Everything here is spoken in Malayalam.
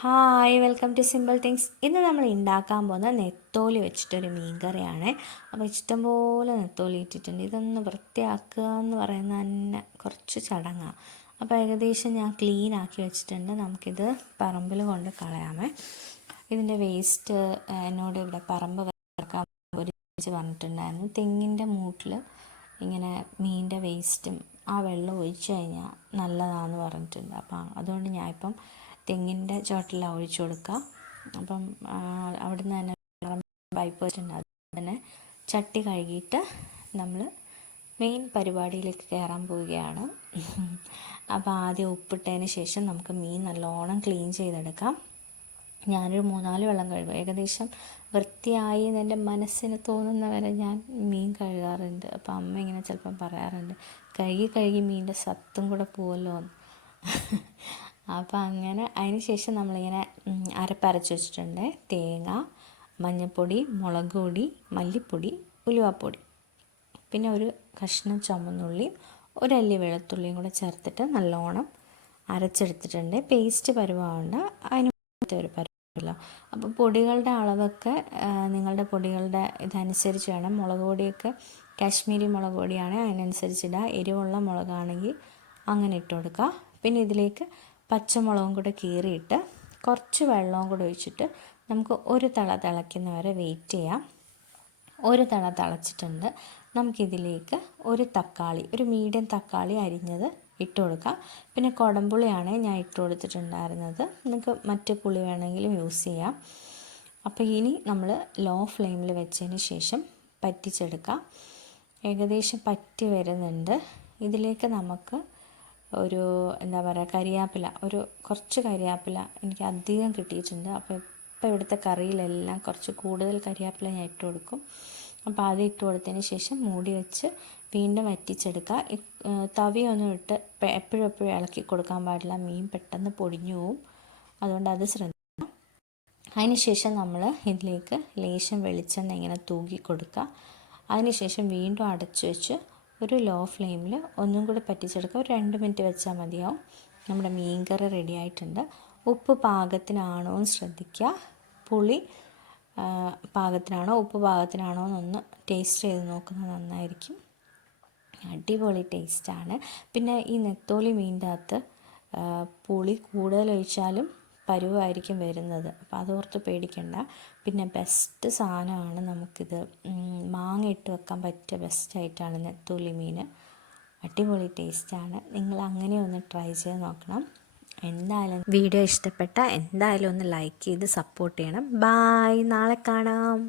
Hi welcome to simple things ഇന്ന് നമ്മൾ ഉണ്ടാക്കാൻ പോകുന്ന നെത്തോലി വെച്ചിട്ടൊരു മീൻകറിയാണ്. അപ്പോൾ ഇഷ്ടംപോലെ നെത്തോലി ഇട്ടിട്ടുണ്ട്. ഇതൊന്ന് വൃത്തിയാക്കുക എന്ന് പറയുന്ന തന്നെ കുറച്ച് ചടങ്ങാണ് അപ്പോൾ ഏകദേശം ഞാൻ ക്ലീൻ ആക്കി വെച്ചിട്ടുണ്ട്. നമുക്കിത് പറമ്പിൽ കൊണ്ട് കളയാമേ. ഇതിന്റെ വേസ്റ്റ് എന്നോട് ഇവിടെ പറമ്പ് വെക്കാൻ ഒരു പറഞ്ഞിട്ടുണ്ടായിരുന്നു. തെങ്ങിന്റെ മൂട്ടിൽ ഇങ്ങനെ മീനിന്റെ വേസ്റ്റും ആ വെള്ളം ഒഴിച്ചു കഴിഞ്ഞാൽ നല്ലതാണെന്ന് പറഞ്ഞിട്ടുണ്ട്. അപ്പം അതുകൊണ്ട് ഞാൻ ഇപ്പം തെങ്ങിന്റെ ചോട്ടിലാണ് ഒഴിച്ചു കൊടുക്കുക. അപ്പം അവിടുന്ന് തന്നെ പൈപ്പ് വെച്ചിട്ടുണ്ട് അത് തന്നെ ചട്ടി കഴുകിയിട്ട് നമ്മൾ മെയിൻ പരിപാടിയിലേക്ക് കയറാൻ പോവുകയാണ്. അപ്പോൾ ആദ്യം ഉപ്പിട്ടതിന് ശേഷം നമുക്ക് മീൻ നല്ലോണം ക്ലീൻ ചെയ്തെടുക്കാം. ഞാനൊരു മൂന്നാൽ വെള്ളം കഴുകും. ഏകദേശം വൃത്തിയായി എന്റെ മനസ്സിന് തോന്നുന്ന വരെ ഞാൻ മീൻ കഴുകാറുണ്ട്. അപ്പോൾ അമ്മ ഇങ്ങനെ ചിലപ്പം പറയാറുണ്ട് കഴുകി കഴുകി മീനിന്റെ സത്തും കൂടെ എന്ന് അപ്പോൾ അങ്ങനെ അതിന് ശേഷം നമ്മളിങ്ങനെ അരപ്പരച്ച് വെച്ചിട്ടുണ്ട്. തേങ്ങ മഞ്ഞൾപ്പൊടി മുളക് പൊടി മല്ലിപ്പൊടി ഉലുവാപ്പൊടി. പിന്നെ ഒരു കഷ്ണം ചുമന്നുള്ളിയും ഒരല്ലി വെളുത്തുള്ളിയും കൂടെ ചേർത്തിട്ട് നല്ലോണം അരച്ചെടുത്തിട്ടുണ്ട്. പേസ്റ്റ് പരുവാണ്ട് അതിന് ഒരു പരുവല്ല അപ്പോൾ പൊടികളുടെ അളവൊക്കെ നിങ്ങളുടെ പൊടികളുടെ ഇതനുസരിച്ച് വേണം. മുളക് പൊടിയൊക്കെ കാശ്മീരി മുളക് പൊടിയാണെങ്കിൽ അതിനനുസരിച്ചിടുക എരിവുള്ള മുളകാണെങ്കിൽ അങ്ങനെ ഇട്ട് കൊടുക്കുക പിന്നെ ഇതിലേക്ക് പച്ചമുളകും കൂടെ കീറിയിട്ട് കുറച്ച് വെള്ളവും കൂടെ ഒഴിച്ചിട്ട് നമുക്ക് ഒരു തള തിളയ്ക്കുന്ന വരെ വെയിറ്റ് ചെയ്യാം. ഒരു തള തിളച്ചിട്ടുണ്ട്. നമുക്കിതിലേക്ക് ഒരു തക്കാളി ഒരു മീഡിയം തക്കാളി അരിഞ്ഞത് ഇട്ട് കൊടുക്കാം. പിന്നെ കുടംപുളിയാണ് ഞാൻ ഇട്ട് കൊടുത്തിട്ടുണ്ടായിരുന്നത്. നിങ്ങൾക്ക് മറ്റ് പുളി വേണമെങ്കിലും യൂസ് ചെയ്യാം. അപ്പോൾ ഇനി നമ്മൾ ലോ ഫ്ലെയിമിൽ വെച്ചതിന് ശേഷം പറ്റിച്ചെടുക്കാം. ഏകദേശം പറ്റി വരുന്നുണ്ട്. ഇതിലേക്ക് നമുക്ക് ഒരു എന്താ പറയുക കരിയാപ്പില ഒരു കുറച്ച് കരിയാപ്പില എനിക്ക് അധികം കിട്ടിയിട്ടുണ്ട്. അപ്പോൾ ഇപ്പോൾ ഇവിടുത്തെ കറിയിലെല്ലാം കുറച്ച് കൂടുതൽ കരിയാപ്പില ഞാൻ ഇട്ട് കൊടുക്കും. അപ്പോൾ അത് ഇട്ട് കൊടുത്തതിന് ശേഷം മൂടി വെച്ച് വീണ്ടും വറ്റിച്ചെടുക്കുക. തവിയൊന്നും ഇട്ട് എപ്പോഴും എപ്പോഴും ഇളക്കി കൊടുക്കാൻ പാടില്ല. മീൻ പെട്ടെന്ന് പൊടിഞ്ഞു പോവും. അതുകൊണ്ട് അത് ശ്രദ്ധിക്കണം. അതിനുശേഷം നമ്മൾ ഇതിലേക്ക് ലേശം വെളിച്ചെണ്ണ ഇങ്ങനെ തൂക്കി കൊടുക്കുക. അതിനുശേഷം വീണ്ടും അടച്ചു വെച്ച് ഒരു ലോ ഫ്ലെയിമിൽ ഒന്നും കൂടി പറ്റിച്ചെടുക്കുക. ഒരു രണ്ട് മിനിറ്റ് വെച്ചാൽ മതിയാവും. നമ്മുടെ മീൻ കറി റെഡി ആയിട്ടുണ്ട്. ഉപ്പ് പാകത്തിനാണോ എന്ന് ശ്രദ്ധിക്കുക. പുളി പാകത്തിനാണോ ഉപ്പ് പാകത്തിനാണോ എന്നൊന്ന് ടേസ്റ്റ് ചെയ്ത് നോക്കുന്നത് നന്നായിരിക്കും. അടിപൊളി ടേസ്റ്റാണ് പിന്നെ ഈ നെത്തോലി മീന്റെ അകത്ത് പുളി കൂടുതൽ ഒഴിച്ചാലും പരുവായിരിക്കും വരുന്നത്. അപ്പോൾ അതോർത്ത് പേടിക്കണ്ട. പിന്നെ ബെസ്റ്റ് സാധനമാണ് നമുക്കിത്. മാങ്ങ ഇട്ട് വെക്കാൻ പറ്റിയ ബെസ്റ്റായിട്ടാണ് നെത്തോലി മീൻ. അടിപൊളി ടേസ്റ്റാണ് നിങ്ങൾ അങ്ങനെ ഒന്ന് ട്രൈ ചെയ്ത് നോക്കണം. എന്തായാലും വീഡിയോ ഇഷ്ടപ്പെട്ട എന്തായാലും ഒന്ന് ലൈക്ക് ചെയ്ത് സപ്പോർട്ട് ചെയ്യണം. ബായ് നാളെ കാണാം.